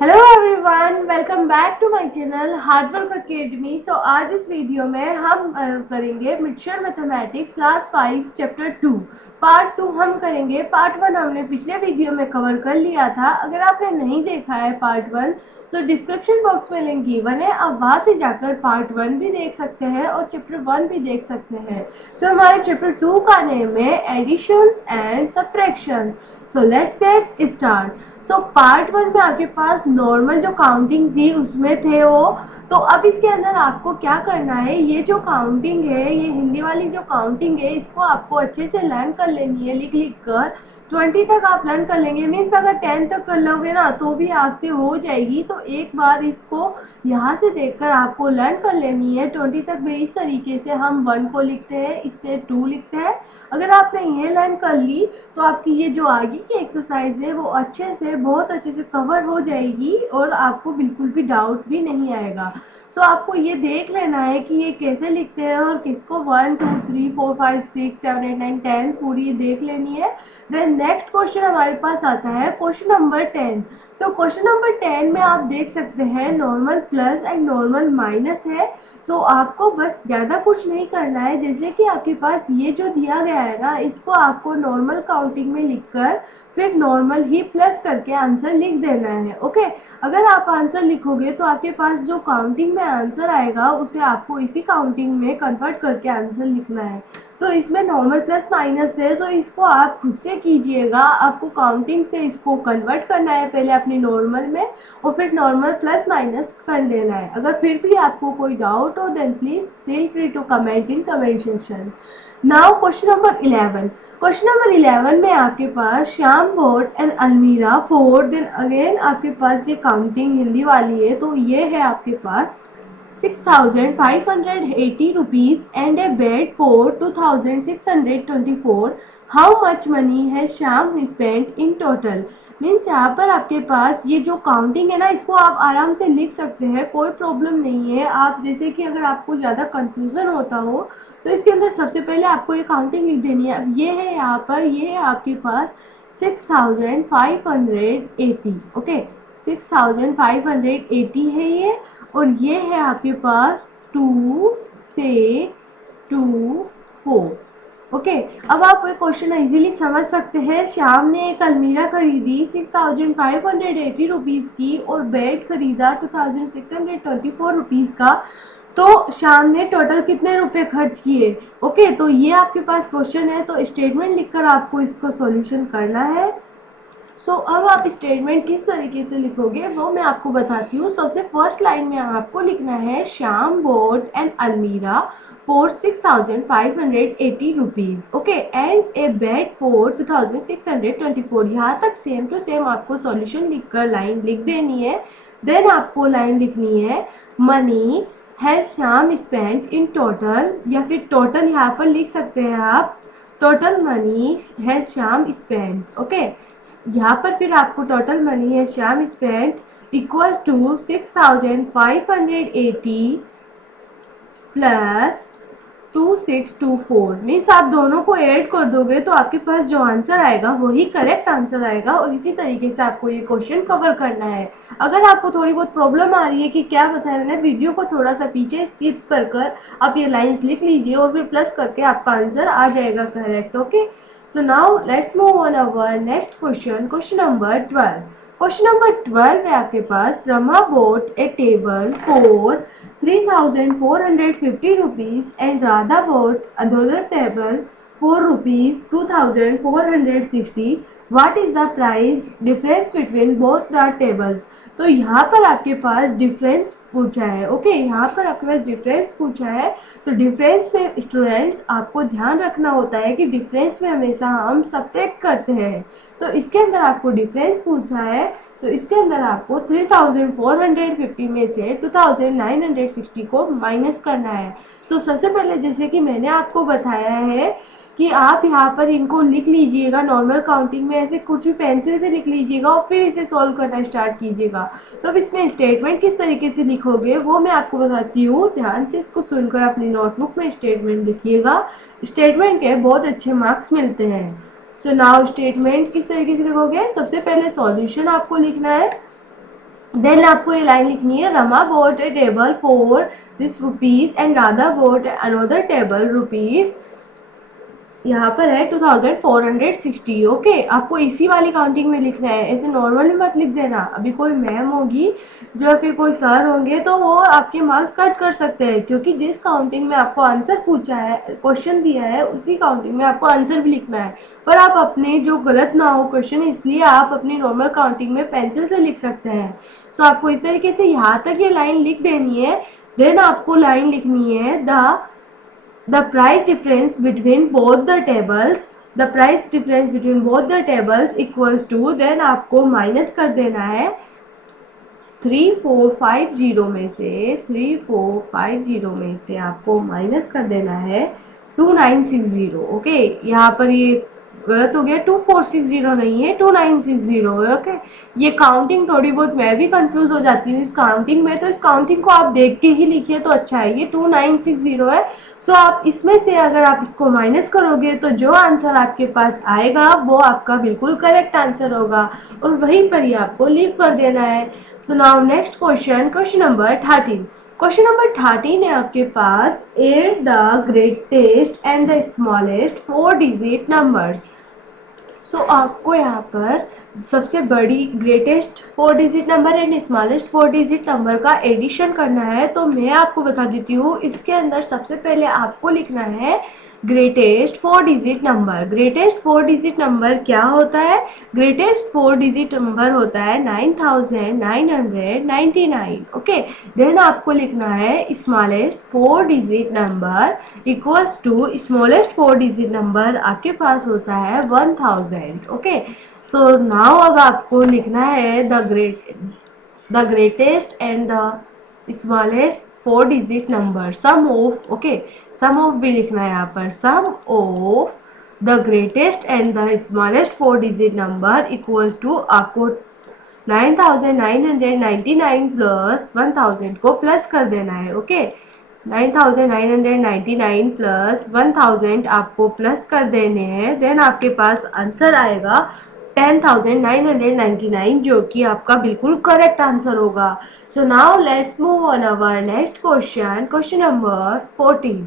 Hello everyone, welcome back to my channel Hardwork Academy. आज इस video में हम करेंगे mixture mathematics class 5 chapter 2 part 2 हम करेंगे। पार्ट 1 हमने पिछले वीडियो में कवर कर लिया था। अगर आपने नहीं देखा है पार्ट 1 तो डिस्क्रिप्शन बॉक्स में लिंक गिवन है, आप वहां से जाकर पार्ट 1 भी देख सकते हैं और चैप्टर 1 भी देख सकते हैं। हमारे चैप्टर 2 का नेम है additions and subtraction. Let's get start. Part 1 में आपके पास नॉर्मल जो काउंटिंग थी उसमें थे वो। तो अब इसके अंदर आपको क्या करना है, ये जो काउंटिंग है, ये हिंदी वाली जो काउंटिंग है, इसको आपको अच्छे से लर्न कर लेनी है लिख लिख कर। 20 तक आप लर्न कर लेंगे, मीन्स अगर 10 तक कर लोगे ना तो भी आपसे हो जाएगी। तो एक बार इसको यहाँ से देखकर आपको लर्न कर लेनी है। 20 तक भी इस तरीके से हम 1 को लिखते हैं, इससे 2 लिखते हैं। अगर आपने ये लर्न कर ली तो आपकी ये जो आगे की एक्सरसाइज है वो अच्छे से, बहुत अच्छे से कवर हो जाएगी और आपको बिल्कुल भी डाउट भी नहीं आएगा। आपको ये देख लेना है कि ये कैसे लिखते हैं और किसको 1 2 3 4 5 6 7 8 9 10 पूरी देख लेनी है। देन नेक्स्ट क्वेश्चन हमारे पास आता है क्वेश्चन नंबर 10। क्वेश्चन नंबर 10 में आप देख सकते हैं normal plus and normal minus है। आपको बस ज़्यादा कुछ नहीं करना है, जैसे कि आपके पास ये जो दिया गया है ना, इसको आपको नॉर्मल काउंटिंग में लिखकर फिर नॉर्मल ही प्लस करके आंसर लिख देना है। ओके, अगर आप आंसर लिखोगे तो आपके पास जो काउंटिंग में आंसर आएगा उसे आपको इसी काउंटिंग में कन्वर्ट करके आंसर लिखना है। तो इसमें नॉर्मल प्लस माइनस है, तो इसको आप खुद से कीजिएगा। आपको काउंटिंग से इसको कन्वर्ट करना है पहले अपनी नॉर्मल में और फिर नॉर्मल प्लस माइनस कर लेना है। अगर फिर भी आपको कोई डाउट हो then please feel free to comment in comment section. Now question number 11। Question number 11 में आपके पास श्याम बोट एंड अलमीरा फोर। देन अगेन आपके पास ये काउंटिंग हिंदी वाली है, तो ये है आपके पास 6,580 rupees and a bed for 2,624. How much money has Shyam spent in total? Means यहाँ पर आपके पास ये जो काउंटिंग है ना, इसको आप आराम से लिख सकते हैं, कोई प्रॉब्लम नहीं है। आप जैसे कि अगर आपको ज़्यादा कंफ्यूजन होता हो तो इसके अंदर सबसे पहले आपको ये काउंटिंग लिख देनी है। अब ये है यहाँ पर, ये है आपके पास 6,580। ओके, 6,580 है ये, और ये है आपके पास 2,624। ओके, अब आप क्वेश्चन इजीली समझ सकते हैं। श्याम ने एक अलमीरा खरीदी 6,580 रुपीज़ की और बेड खरीदा 2,624 रुपीज़ का। तो श्याम ने टोटल कितने रुपए खर्च किए? ओके, तो ये आपके पास क्वेश्चन है, तो स्टेटमेंट लिखकर आपको इसको सॉल्यूशन करना है। अब आप स्टेटमेंट किस तरीके से लिखोगे वो मैं आपको बताती हूँ। सबसे फर्स्ट लाइन में आपको लिखना है श्याम बोट एंड अलमीरा for 6,580 rupees, okay, and a bed for 2,624। यहाँ तक सेम टू सेम आपको सॉल्यूशन लिखकर लाइन लिख देनी है। देन आपको लाइन लिखनी है money has Shyam spent in total, या फिर टोटल यहाँ पर लिख सकते हैं आप, total money has Shyam spent. Okay, यहाँ पर फिर आपको टोटल मनी है Shyam spent equals to 6,580 plus 2,624। Means आप दोनों को ऐड कर दोगे तो आपके पास जो आंसर आएगा वही करेक्ट आंसर आएगा, और इसी तरीके से आपको ये क्वेश्चन कवर करना है। अगर आपको थोड़ी बहुत प्रॉब्लम आ रही है कि क्या बताया मैंने, वीडियो को थोड़ा सा पीछे स्किप कर आप ये लाइंस लिख लीजिए और फिर प्लस करके आपका आंसर आ जाएगा correct. Okay, so now let's move on our next question, question number 12. Question number 12 है आपके पास Rama bought a table for 3,450 rupees and Radha bought another table for rupees 2,460. What is the price difference between both the tables? तो यहाँ पर आपके पास difference पूछा है। Okay, यहाँ पर आपके पास डिफरेंस पूछा है। तो डिफरेंस में स्टूडेंट्स आपको ध्यान रखना होता है कि डिफरेंस में हमेशा हम सब्ट्रैक्ट करते हैं। तो इसके अंदर आपको डिफरेंस पूछा है, तो इसके अंदर आपको 3,450 में से 2,960 को माइनस करना है। सबसे पहले जैसे कि मैंने आपको बताया है कि आप यहाँ पर इनको लिख लीजिएगा नॉर्मल काउंटिंग में, ऐसे कुछ भी पेंसिल से लिख लीजिएगा और फिर इसे सॉल्व करना स्टार्ट कीजिएगा। तो अब इसमें स्टेटमेंट किस तरीके से लिखोगे वो मैं आपको बताती हूँ। ध्यान से इसको सुनकर अपनी नोटबुक में स्टेटमेंट लिखिएगा। स्टेटमेंट के बहुत अच्छे मार्क्स मिलते हैं। नाउ स्टेटमेंट किस तरीके से लिखोगे, सबसे पहले सॉल्यूशन आपको लिखना है। देन आपको ये लाइन लिखनी है, Rama bought a table for this rupees and Radha bought another table rupees, यहाँ पर है 2460। ओके, आपको इसी वाली काउंटिंग में लिखना है, ऐसे नॉर्मली मत लिख देना। अभी कोई मैम होगी जो फिर कोई सर होंगे तो वो आपके मार्क्स कट कर सकते हैं, क्योंकि जिस काउंटिंग में आपको आंसर पूछा है, क्वेश्चन दिया है, उसी काउंटिंग में आपको आंसर भी लिखना है। पर आप अपने जो गलत ना हो क्वेश्चन, इसलिए आप अपनी नॉर्मल काउंटिंग में पेंसिल से लिख सकते हैं। सो आपको इस तरीके से यहाँ तक ये लाइन लिख देनी है। देन आपको लाइन लिखनी है, the price difference between both the tables equals to, then आपको माइनस कर देना है 3450 में से आपको माइनस कर देना है 2960। ओके, यहाँ पर ये गलत हो गया, 2460 नहीं है, 2960 है। ओके, ये काउंटिंग थोड़ी बहुत मैं भी कंफ्यूज हो जाती हूँ इस काउंटिंग में, तो इस काउंटिंग को आप देख के ही लिखिए तो अच्छा है। ये 2960 है। सो आप इसमें से अगर आप इसको माइनस करोगे तो जो आंसर आपके पास आएगा वो आपका बिल्कुल करेक्ट आंसर होगा, और वहीं पर ही आपको लीव कर देना है। So now next question, question number 13। Question number 13 है आपके पास, add the greatest and the smallest 4 digit numbers. So आपको यहाँ पर सबसे बड़ी greatest 4 digit number and smallest 4 digit number का एडिशन करना है। तो मैं आपको बता देती हूँ, इसके अंदर सबसे पहले आपको लिखना है greatest 4 digit number. Greatest 4 digit number क्या होता है? ग्रेटेस्ट 4 डिजिट नंबर होता है 9999। ओके, देन आपको लिखना है smallest 4 digit number equals to smallest 4 digit number आपके पास होता है 1000। ओके, सो नाउ अब आपको लिखना है the greatest and the smallest 4 digit number, sum of. Okay, sum of भी लिखना है यहाँ पर, sum of the greatest and the smallest 4 digit number equals to, आपको 9999 प्लस 1000 को प्लस कर देना है। ओके, 9999 प्लस 1000 आपको प्लस कर देने हैं। देन आपके पास आंसर आएगा 10,999, जो कि आपका बिल्कुल करेक्ट आंसर होगा। सो now let's move on our next question, question number 14।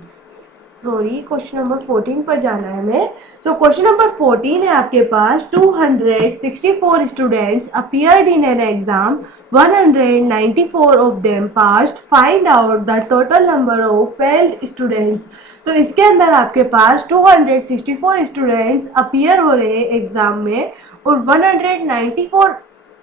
Question number 14 पर जाना है हमें। सो क्वेश्चन नंबर 14 है आपके पास, 264 students appeared in an exam, 194 of them passed, find out the total number of failed students। तो इसके अंदर आपके पास 264 स्टूडेंट्स अपीयर हो रहे हैं एग्जाम में, और 194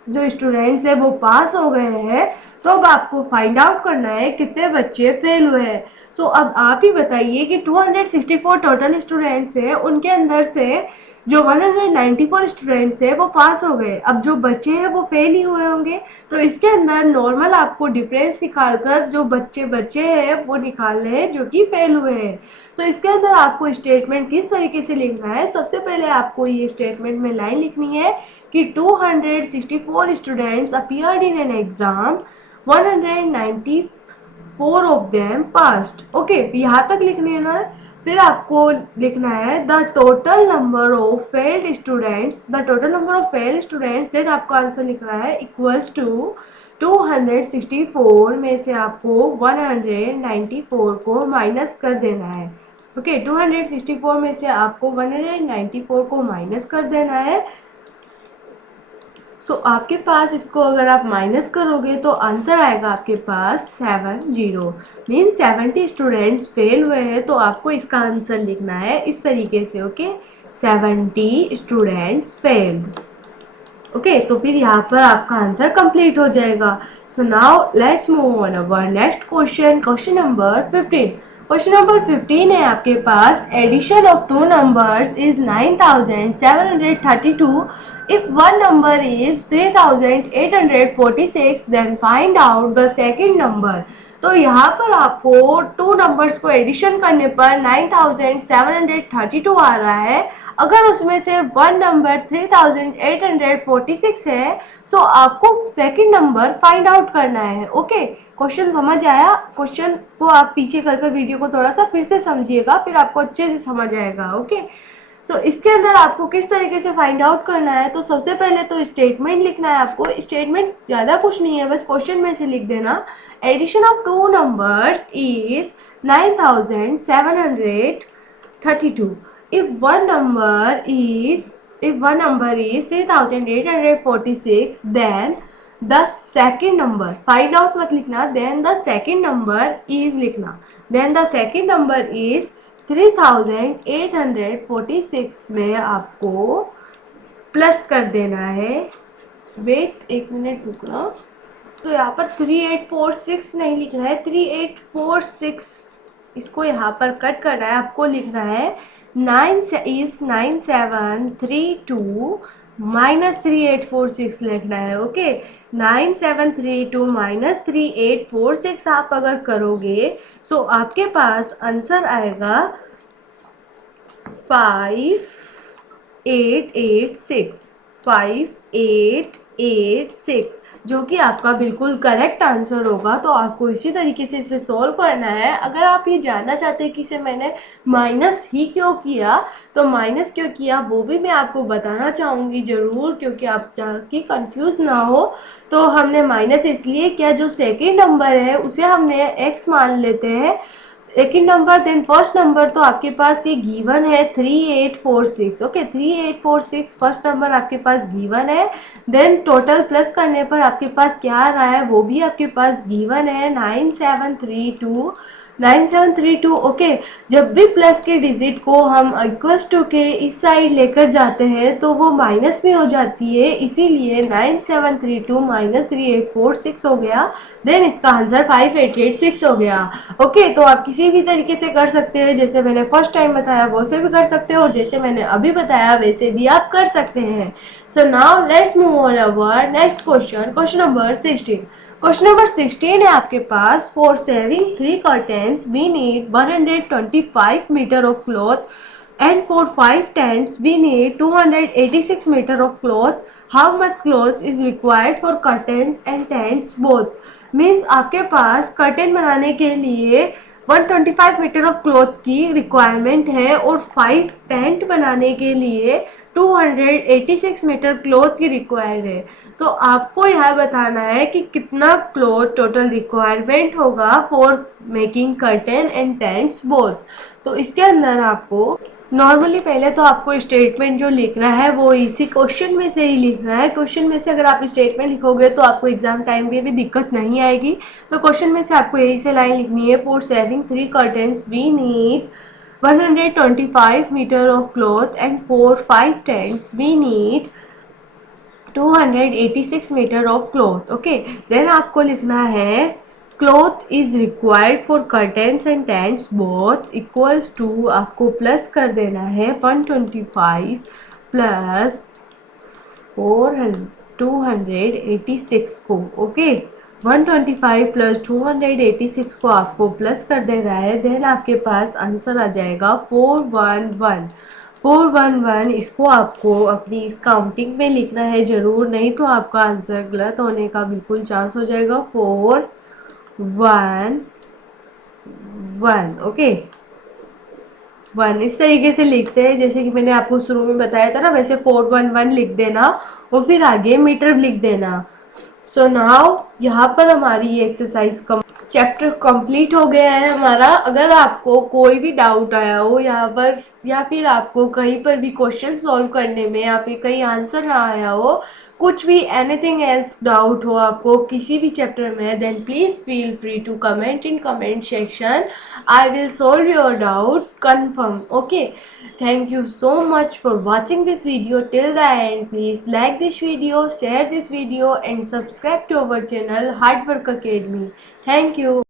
जो स्टूडेंट्स है वो पास हो गए हैं। तो अब आपको फाइंड आउट करना है कितने बच्चे फेल हुए हैं। सो अब आप ही बताइए कि 264 टोटल स्टूडेंट्स हैं, उनके अंदर से जो 194 स्टूडेंट्स है वो पास हो गए, अब जो बच्चे हैं वो फेल ही हुए होंगे। तो इसके अंदर नॉर्मल आपको डिफरेंस निकालकर जो बच्चे हैं वो निकालने हैं जो कि फेल हुए हैं। तो इसके अंदर आपको स्टेटमेंट किस तरीके से लिखना है, सबसे पहले आपको ये स्टेटमेंट में लाइन लिखनी है कि 264 students appeared in an exam, 194 of them passed. Okay, यहाँ तक लिखने है ना। फिर आपको लिखना है the total number of failed students, then आपको आंसर लिखना है इक्वल्स टू 264 में से आपको 194 को माइनस कर देना है। ओके, 264 में से आपको 194 को माइनस कर देना है। सो आपके पास इसको अगर आप माइनस करोगे तो आंसर आएगा आपके पास 70, मीन 70 स्टूडेंट्स फेल हुए हैं। तो आपको इसका आंसर लिखना है इस तरीके से। Okay, 70 students failed. ओके, तो फिर यहाँ पर आपका आंसर कंप्लीट हो जाएगा। So now let's move on our next question, question number 15। Question number 15 है आपके पास, addition of two numbers is 9732। If one number is 3846, then find out the second number। तो यहाँ पर आपको टू नंबर्स को एडिशन करने पर 9732 आ रहा है। अगर उसमें से वन नंबर 3846 है, सो आपको सेकंड नंबर फाइंड आउट करना है। ओके, क्वेश्चन समझ आया? क्वेश्चन को आप पीछे कर वीडियो को थोड़ा सा फिर से समझिएगा, फिर आपको अच्छे से समझ आएगा। ओके, सो इसके अंदर आपको किस तरीके से फाइंड आउट करना है, तो सबसे पहले तो स्टेटमेंट लिखना है आपको। स्टेटमेंट ज़्यादा कुछ नहीं है, बस क्वेश्चन में से लिख देना, addition of two numbers is 9732। If one number is 3846, then the second number, find out मत लिखना, then the second number is लिखना, then the second number is 3846 में आपको प्लस कर देना है। वेट एक मिनट रुकना, तो यहाँ पर 3846 नहीं लिखना है, 3846 इसको यहाँ पर कट करना है, आपको लिखना है 9732 माइनस 3846 लिखना है। ओके, 9732 माइनस 3846 आप अगर करोगे सो आपके पास आंसर आएगा 5886 जो कि आपका बिल्कुल करेक्ट आंसर होगा। तो आपको इसी तरीके से इसे सॉल्व करना है। अगर आप ये जानना चाहते हैं कि इसे मैंने माइनस ही क्यों किया, तो माइनस क्यों किया वो भी मैं आपको बताना चाहूँगी ज़रूर, क्योंकि आप ताकि कंफ्यूज ना हो। तो हमने माइनस इसलिए किया, जो सेकेंड नंबर है उसे हमने एक्स मान लेते हैं, second number, then first number. तो आपके पास ये गिवन है 3846। ओके, 3846 फर्स्ट नंबर आपके पास गिवन है। देन टोटल प्लस करने पर आपके पास क्या आ रहा है वो भी आपके पास गिवन है, 9732। ओके, जब भी प्लस के डिजिट को हम इक्वल्स टू के इस साइड लेकर जाते हैं तो वो माइनस में हो जाती है, इसीलिए 9732 माइनस 3846 हो गया। देन इसका आंसर 5886 हो गया। ओके, तो आप किसी भी तरीके से कर सकते हैं, जैसे मैंने फर्स्ट टाइम बताया वैसे भी कर सकते हो, और जैसे मैंने अभी बताया वैसे भी आप कर सकते हैं। So now let's move on our next question, question number 16। Question number 16 है आपके पास, for saving 3 curtains we need 125 metre of cloth, and for 5 tents we need 286 meter of cloth. How much cloth is required for curtains and tents both? Means आपके पास curtain बनाने के लिए 125 metre of cloth की requirement है, और 5 tent बनाने के लिए 286 मीटर क्लॉथ की रिक्वायर्ड है। तो आपको यह बताना है कि कितना क्लॉथ टोटल रिक्वायरमेंट होगा for making curtain and tents both. तो इसके अंदर आपको नॉर्मली पहले तो आपको स्टेटमेंट जो लिखना है वो इसी क्वेश्चन में से ही लिखना है। क्वेश्चन में से अगर आप स्टेटमेंट लिखोगे तो आपको एग्जाम टाइम पे भी दिक्कत नहीं आएगी। तो क्वेश्चन में से आपको यही से लाइन लिखनी है, for saving 3 curtains we need 125 metre of cloth, and for 5 tents we need 286 metre of cloth. Okay, then आपको लिखना है cloth is required for curtains and tents both equals to, आपको प्लस कर देना है 125 प्लस 286 को। ओके, 125 प्लस 286 को आपको प्लस कर देना है। देन आपके पास आंसर आ जाएगा 411। इसको आपको अपनी इस काउंटिंग में लिखना है ज़रूर, नहीं तो आपका आंसर गलत होने का बिल्कुल चांस हो जाएगा। 411। ओके, 1 इस तरीके से लिखते हैं, जैसे कि मैंने आपको शुरू में बताया था ना, वैसे 411 लिख देना और फिर आगे मीटर लिख देना। सो नाउ यहाँ पर हमारी ये एक्सरसाइज चैप्टर कंप्लीट हो गया है हमारा। अगर आपको कोई भी डाउट आया हो यहाँ पर, या फिर आपको कहीं पर भी क्वेश्चन सॉल्व करने में या फिर कहीं आंसर ना आया हो, कुछ भी एनीथिंग एल्स डाउट हो आपको किसी भी चैप्टर में, then please feel free to comment in comment section. I will solve your doubt confirm. Okay, thank you so much for watching this video till the end. Please like this video, share this video and subscribe to our channel Hard Work Academy. Thank you.